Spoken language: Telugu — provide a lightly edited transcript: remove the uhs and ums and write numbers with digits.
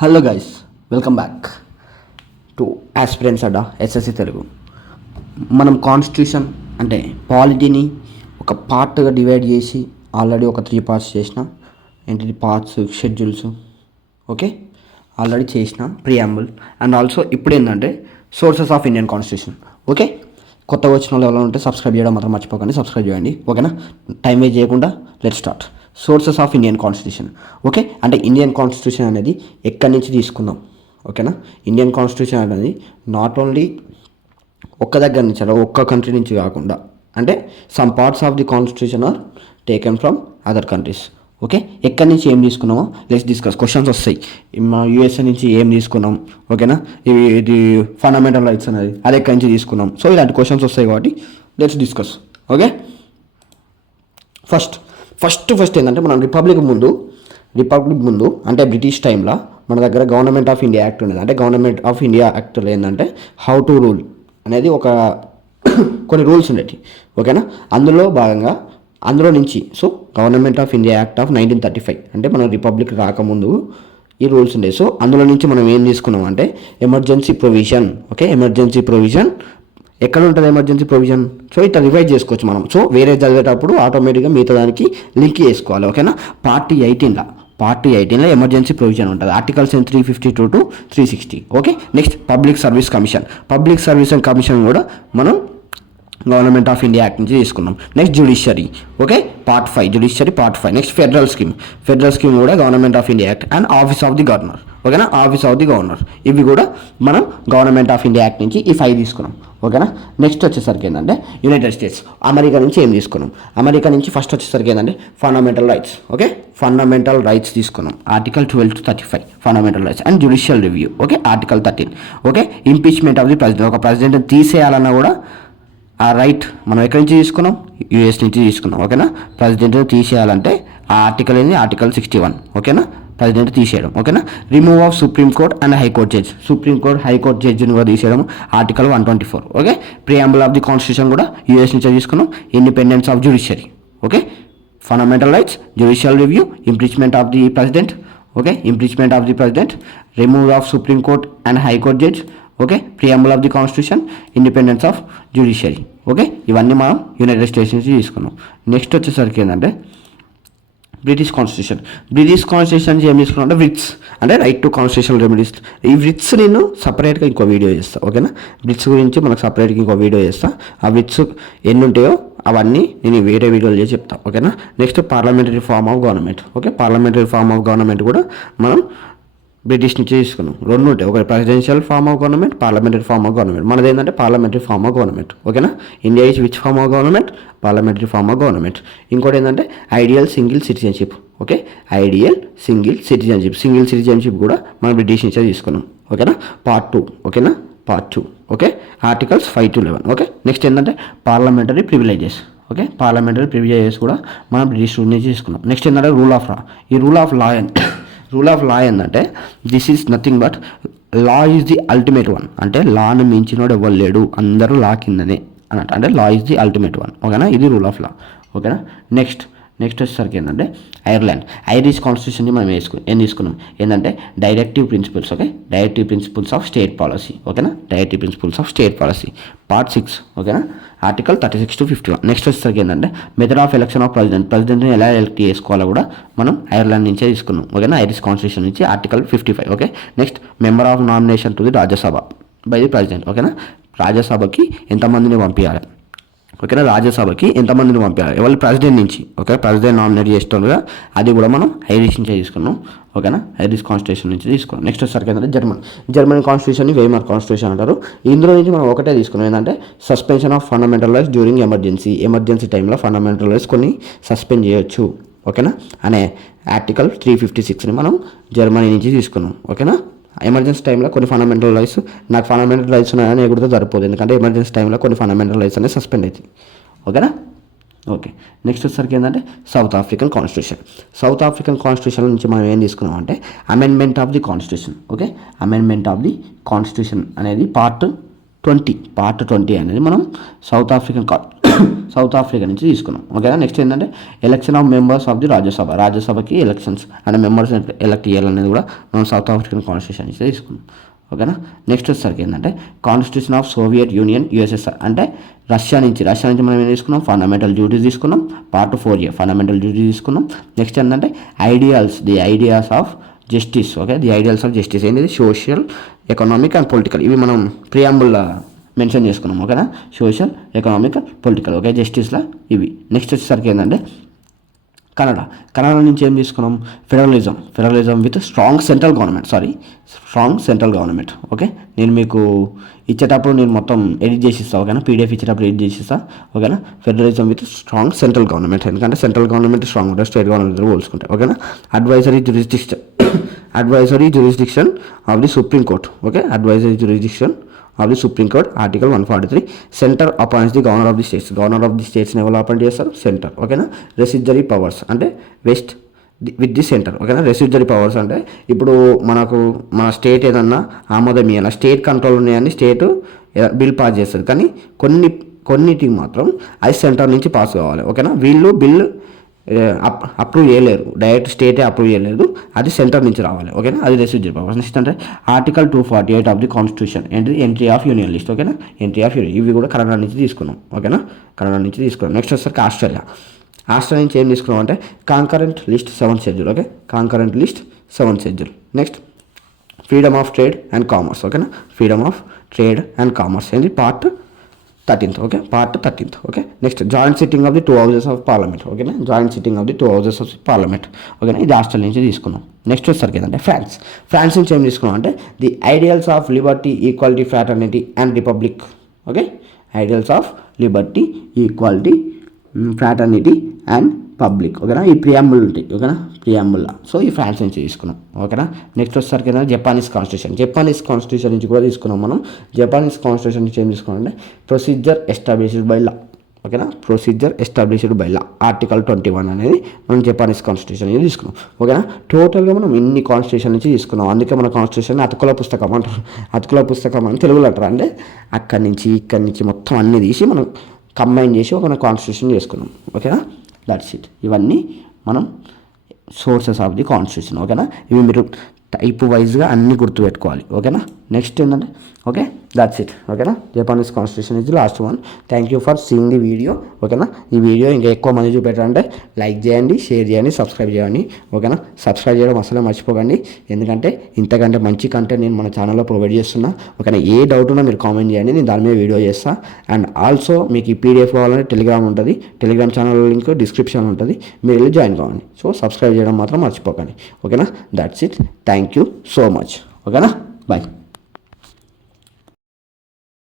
Hello guys, welcome back to aspirants Adda SSC Telugu. మనం కాన్స్టిట్యూషన్ అంటే పాలిటీని ఒక పార్ట్గా డివైడ్ చేసి ఆల్రెడీ ఒక 3 పార్ట్స్ చేసిన. ఏంటిది పార్ట్స్, షెడ్యూల్స్, ఓకే ఆల్రెడీ చేసిన ప్రియాంబుల్. అండ్ ఆల్సో ఇప్పుడు ఏంటంటే sources of Indian constitution. Okay, కొత్తగా వచ్చిన వాళ్ళు ఎవరైనా ఉంటే సబ్స్క్రైబ్ చేయడం మాత్రం మర్చిపోకండి, సబ్స్క్రైబ్ చేయండి. ఓకేనా, టైం వేస్ట్ చేయకుండా let start. Sources of Indian constitution. Okay, అంటే ఇండియన్ కాన్స్టిట్యూషన్ అనేది ఎక్కడి నుంచి తీసుకుందాం. ఓకేనా, ఇండియన్ కాన్స్టిట్యూషన్ అనేది నాట్ ఓన్లీ ఒక్క దగ్గర నుంచి అలా ఒక్క కంట్రీ నుంచి కాకుండా, అంటే some parts of the constitution are taken from other countries. Okay, ఎక్కడి నుంచి ఏం తీసుకున్నామో లెట్స్ డిస్కస్. క్వశ్చన్స్ వస్తాయి, మా యూఎస్ఏ నుంచి ఏం తీసుకున్నాం, ఓకేనా, ఇది ఫండమెంటల్ రైట్స్ అనేది అది ఎక్కడి నుంచి తీసుకున్నాం. సో ఇలాంటి క్వశ్చన్స్ వస్తాయి కాబట్టి లెట్స్ డిస్కస్. ఓకే, ఫస్ట్ ఏంటంటే మనం రిపబ్లిక్ ముందు అంటే బ్రిటిష్ టైంలో మన దగ్గర గవర్నమెంట్ ఆఫ్ ఇండియా యాక్ట్ ఉండేది. అంటే గవర్నమెంట్ ఆఫ్ ఇండియా యాక్ట్లో ఏంటంటే హౌ టు రూల్ అనేది ఒక కొన్ని రూల్స్ ఉండేవి. ఓకేనా, అందులో నుంచి so government of India act of 1935 అంటే మన రిపబ్లిక్ రాకముందు ఈ రూల్స్ ఉండేవి. సో అందులో నుంచి మనం ఏం తీసుకున్నాం అంటే emergency provision. Okay, emergency provision ఎక్కడ ఉంటుంది ఎమర్జెన్సీ ప్రొవిజన్? సో ఇట్లా రివైజ్ చేసుకోవచ్చు మనం. సో వేరే చదివేటప్పుడు ఆటోమేటిక్గా మిగతా దానికి లింక్ చేసుకోవాలి. ఓకేనా, పార్ట్ 18లో ఎమర్జెన్సీ ప్రొవిజన్ ఉంటుంది. Articles 352 to 360. Okay, next public service commission కూడా మనం గవర్నమెంట్ ఆఫ్ ఇండియా యాక్ట్ నుంచి తీసుకున్నాం. Next judiciary. Okay, part 5. Next federal scheme కూడా government of India act. And office of the governor. ఓకేనా, ఆఫీస్ ఆఫ్ ది గవర్నర్ ఇవి కూడా మనం గవర్నమెంట్ ఆఫ్ ఇండియా యాక్ట్ నుంచి ఈ 5 తీసుకున్నాం. ఓకేనా, నెక్స్ట్ వచ్చేసరికి ఏంటంటే యునైటెడ్ స్టేట్స్, అమెరికా నుంచి ఏం తీసుకున్నాం? అమెరికా నుంచి ఫస్ట్ వచ్చేసరికి ఏంటంటే fundamental rights. Okay, fundamental rights తీసుకున్నాం. Article 12 to 35 fundamental rights. And judicial review. Okay, article 13. Okay, impeachment of the president, ఒక ప్రెసిడెంట్ని తీసేయాలన్నా కూడా ఆ రైట్ మనం ఎక్కడి నుంచి తీసుకున్నాం? యూఎస్ నుంచి తీసుకున్నాం. ఓకేనా, ప్రెసిడెంట్ని తీసేయాలంటే ఆ ఆర్టికల్ ఏంది? ఆర్టికల్ 61. ఓకేనా, ప్రెసిడెంట్ తీసేయడం. ఓకేనా, remove of supreme court and high court judge, high court జడ్జిని కూడా తీసేయడం. Article 124. Okay, preamble of the constitution కూడా యూఎస్ నుంచి తీసుకున్నాం. Independence of judiciary. Okay, fundamental rights, judicial review, impeachment of the president. Okay, remove of supreme court and high court judge. Okay, preamble of the constitution, independence of judiciary. Okay, ఇవన్నీ మనం యునైటెడ్ స్టేట్స్ నుంచి తీసుకున్నాం. నెక్స్ట్ వచ్చేసరికి ఏంటంటే బ్రిటిష్ కాన్స్టిట్యూషన్ నుంచి ఏం తీసుకున్నాం అంటే విట్స్, అంటే రైట్ టు కాన్స్టిట్యూషనల్ రెమెడీస్. ఈ విట్స్ నేను సపరేట్గా ఇంకో వీడియో చేస్తాను. ఓకేనా, విట్స్ గురించి మనకు సపరేట్గా ఇంకో వీడియో చేస్తాను. ఆ విట్స్ ఎన్ని ఉంటాయో అవన్నీ నేను వేరే వీడియోలు చేసి చెప్తాను. ఓకేనా, next parliamentary form of government. Okay, parliamentary form of government కూడా మనం బ్రిటిష్ నుంచి తీసుకున్నాం. 2 ఉంటాయి, ఒక presidential form of government, parliamentary form of government. మనది ఏంటంటే పార్లమెంటరీ ఫార్మ్ ఆఫ్ గవర్నమెంట్. ఓకేనా, India is which form of government? Parliamentary form of government. ఇంకోటి ఏంటంటే ideal single citizenship. Okay, single citizenship కూడా మనం బ్రిటిష్ నుంచే తీసుకున్నాం. ఓకేనా, పార్ట్ 2. ఓకేనా, part 2. Okay, articles 5 to 11. Okay, next ఏంటంటే parliamentary privileges. Okay, parliamentary privileges కూడా మనం బ్రిటిష్ నుంచి తీసుకున్నాం. నెక్స్ట్ ఏంటంటే రూల్ ఆఫ్ లా. ఈ రూల్ ఆఫ్ లా ఏంటంటే this is nothing but law is the ultimate one. అంటే లాను మించినోడు ఎవరు లేడు, అందరూ లా కిందనే అన్నట్టు. అంటే law is the ultimate one. ఓకేనా, ఇది రూల్ ఆఫ్ లా. ఓకేనా, నెక్స్ట్ వచ్చేసరికి ఏంటంటే ఐరిష్ కాన్స్టిట్యూషన్ని మనం ఏం తీసుకున్నాం ఏంటంటే directive principles. Okay, directive principles of state policy. ఓకేనా, directive principles of state policy, part 6. ఓకేనా, ఆర్టికల్ 36 to 51. నెక్స్ట్ వచ్చేసరికి ఏంటంటే మెథడ్ ఆఫ్ ఎలక్షన్ ఆఫ్ ప్రెసిడెంట్ని ఎలా ఎలక్ట్ చేసుకోవాలో కూడా మనం ఐర్లాండ్ నుంచే తీసుకున్నాం. ఓకేనా, ఐరిష్ కాన్స్టిట్యూషన్ నుంచి article 55. Okay, next member of nomination to the Rajya Sabha by the president. ఓకేనా, రాజ్యసభకి ఎంతమందిని పంపించాలి? ఓకేనా, రాజ్యసభకి ఎంతమందిని పంపించాలి? ఎవరు? ప్రెసిడెంట్ నుంచి. ఓకే, ప్రెసిడెంట్ నామినేట్ చేస్తుండగా అది కూడా మనం ఐరిష్ నుంచే తీసుకున్నాం. ఓకేనా, ఐరిష్ కాన్స్టిట్యూషన్ నుంచి తీసుకున్నాం. నెక్స్ట్ వచ్చేసరికి ఏంటంటే జర్మన్ కాన్స్టిట్యూషన్ని వెయిమర్ కాన్స్టిట్యూషన్ అంటారు. ఇందులో నుంచి మనం ఒకటే తీసుకున్నాం ఏంటంటే suspension of fundamental rights during emergency టైంలో ఫండమెంటల్ రైట్స్ కొన్ని సస్పెండ్ చేయొచ్చు. ఓకేనా, అనే ఆర్టికల్ 356ని మనం జర్మనీ నుంచి తీసుకున్నాం. ఓకేనా, ఎమర్జెన్సీ టైంలో కొన్ని ఫండమెంటల్ రైట్స్, నాకు ఫండమెంటల్ రైట్స్ ఉన్నాయని ఎగురితో సరిపోదు, ఎందుకంటే ఎమర్జెన్సీ టైంలో కొన్ని ఫండమెంటల్ రైట్స్ అనేది సస్పెండ్ అవుతాయి. ఓకేనా, ఓకే, నెక్స్ట్ వచ్చేసరికి ఏంటంటే సౌత్ ఆఫ్రికన్ కాన్స్టిట్యూషన్ నుంచి మనం ఏం తీసుకున్నాం అంటే amendment of the constitution. Okay, amendment of the constitution అనేది పార్ట్ 20 అనేది మనం సౌత్ ఆఫ్రికన్ సౌత్ ఆఫ్రికా నుంచి తీసుకున్నాం. ఓకేనా. నెక్స్ట్ ఏంటంటే election of members of the Rajya Sabha, రాజ్యసభకి ఎలక్షన్స్ అంటే మెంబర్స్ ఎలక్ట్ చేయాలనేది కూడా మనం సౌత్ ఆఫ్రికన్ కాన్స్టిట్యూషన్ నుంచి తీసుకున్నాం. ఓకేనా. నెక్స్ట్ వచ్చేసరికి ఏంటంటే constitution of Soviet union USSR అంటే రష్యా నుంచి మనం ఏం తీసుకున్నాం, ఫండమెంటల్ డ్యూటీస్ తీసుకున్నాం. పార్ట్ 4A ఫండమెంటల్ డ్యూటీస్ తీసుకున్నాం. నెక్స్ట్ ఏంటంటే ideas of justice. Okay, the ideals of justice ఏంటిది, సోషల్, ఎకనామిక్ అండ్ పొలిటికల్. ఇవి మనం ప్రియాంబుల్లో మెన్షన్ చేసుకున్నాం. ఓకేనా, సోషల్, ఎకనామిక్, పొలిటికల్. ఓకే, జస్టిస్లో ఇవి. నెక్స్ట్ వచ్చేసరికి ఏంటంటే కన్నడ నుంచి ఏం తీసుకున్నాం, federalism with strong central government. Okay, నేను మీకు ఇచ్చేటప్పుడు నేను మొత్తం ఎడిట్ చేసి ఇస్తాను. ఓకేనా, పీడిఎఫ్ ఇచ్చేటప్పుడు ఎడిట్ చేసి ఇస్తాను. ఓకేనా, federalism with strong central government, ఎందుకంటే సెంట్రల్ గవర్నమెంట్ స్ట్రాంగ్ ఉంటుంది స్టేట్ గవర్నమెంట్ పోల్చుకుంటే. ఓకేనా, advisory jurisdiction of the supreme court. Okay, advisory jurisdiction of the supreme court article 143. Centre appoints the governor of the స్టేట్స్ని ఎవరు అపాయింట్ చేస్తారు, సెంటర్. ఓకేనా, రెసిడ్యూరీ పవర్స్ అంటే విత్ ది సెంటర్. ఓకేనా, రెసిడ్యూరీ పవర్స్ అంటే ఇప్పుడు మన స్టేట్ ఏదన్నా ఆమోదం ఇవ్వాలి, స్టేట్ కంట్రోల్ ఉన్నాయని స్టేట్ బిల్ పాస్ చేస్తుంది, కానీ కొన్నిటికి మాత్రం అది సెంటర్ నుంచి పాస్ కావాలి. ఓకేనా, వీళ్ళు బిల్ అప్రూవ్ చేయలేరు, డైరెక్ట్ స్టేటే అప్రూవ్ చేయలేదు, అది సెంటర్ నుంచి రావాలి. ఓకేనా, అది రెసిడ్యూరీ పవర్స్. నెక్స్ట్ అంటే ఆర్టికల్ 248 ఆఫ్ ది కాన్స్టిట్యూషన్ ఏంటి, ఎంట్రీ ఆఫ్ యూనియన్ లిస్ట్. ఓకేనా, ఎంట్రీ ఆఫ్ యూనియన్, ఇవి కూడా కన్నడ నుంచి తీసుకున్నాం. ఓకేనా, కన్నడ నుంచి తీసుకున్నాం. నెక్స్ట్ వచ్చేసరికి ఆస్ట్రేలియా నుంచి ఏం తీసుకున్నాం అంటే concurrent list 7th schedule. Okay, concurrent list 7th schedule. Next freedom of trade and commerce. ఓకేనా, freedom of trade and commerce ఏంటి, part 13th. Okay, part 13th. Okay, next joint sitting of the 2 houses of parliament. ఓకేనా, joint sitting of the 2 houses of parliament. ఓకేనా, ఇది ఆస్ట్రేలియా నుంచి తీసుకున్నాం. నెక్స్ట్ వచ్చేసరికి ఏంటంటే ఫ్రాన్స్ నుంచి ఏం తీసుకున్నాం అంటే the ideals of Liberty, equality, fraternity and republic. Okay, ideals of Liberty, equality, fraternity and public. ఓకేనా, ఈ ప్రియాంబుల్ ఉంటాయి. ఓకేనా, ప్రియాంబుల్లా. సో ఈ ఫ్రాన్స్ నుంచి తీసుకున్నాం. ఓకేనా, నెక్స్ట్ వచ్చేసరికి ఏంటంటే జపానీస్ కాన్స్టిట్యూషన్ నుంచి కూడా తీసుకున్నాం మనం. జపానీస్ కాన్స్టిట్యూషన్ నుంచి ఏం తీసుకున్నాం అంటే ప్రొసీజర్ ఎస్టాబ్లిష్డ్ బై లా. ఓకేనా, procedure established by law article 21 అనేది మనం జపానీస్ కాన్స్టిట్యూషన్ నుంచి తీసుకున్నాం. ఓకేనా, టోటల్గా మనం ఇన్ని కాన్స్టిట్యూషన్ నుంచి తీసుకున్నాం. అందుకే మన కాన్స్టిట్యూషన్ అతుకుల పుస్తకం అంటారు. అతుకుల పుస్తకం అని తెలుగులో అంటారు. అంటే ఇక్కడి నుంచి మొత్తం అన్ని తీసి మనం కంబైన్ చేసి ఒక కాన్స్టిట్యూషన్ చేసుకున్నాం. ఓకేనా, దట్స్ ఇట్. ఇవన్నీ మనం సోర్సెస్ ఆఫ్ ది కాన్స్టిట్యూషన్. ఓకేనా, ఇవి మీరు టైప్ వైజ్గా అన్నీ గుర్తుపెట్టుకోవాలి. ఓకేనా, నెక్స్ట్ ఏంటంటే ఓకే, దట్స్ ఇట్. ఓకేనా, Japanese constitution is last one. Thank you for seeing the video. ఓకేనా, ఈ వీడియో ఇంకా ఎక్కువ మంది చూపెట్టాలంటే లైక్ చేయండి, షేర్ చేయండి, సబ్స్క్రైబ్ చేయండి. ఓకేనా, సబ్స్క్రైబ్ చేయడం అసలు మర్చిపోకండి, ఎందుకంటే ఇంతకంటే మంచి కంటెంట్ నేను మన ఛానల్లో ప్రొవైడ్ చేస్తున్నా. ఓకేనా, ఏ డౌట్ ఉన్నా మీరు కామెంట్ చేయండి, నేను దాని మీద వీడియో చేస్తాను. అండ్ ఆల్సో మీకు ఈ పీడిఎఫ్ కావాలంటే టెలిగ్రామ్ ఉంటుంది, టెలిగ్రామ్ ఛానల్ లింక్ డిస్క్రిప్షన్ ఉంటుంది, మీరు వెళ్ళి జాయిన్ కావండి. సో సబ్స్క్రైబ్ చేయడం మాత్రం మర్చిపోకండి. ఓకేనా, that's it. Thank you so much. ఓకేనా, బాయ్.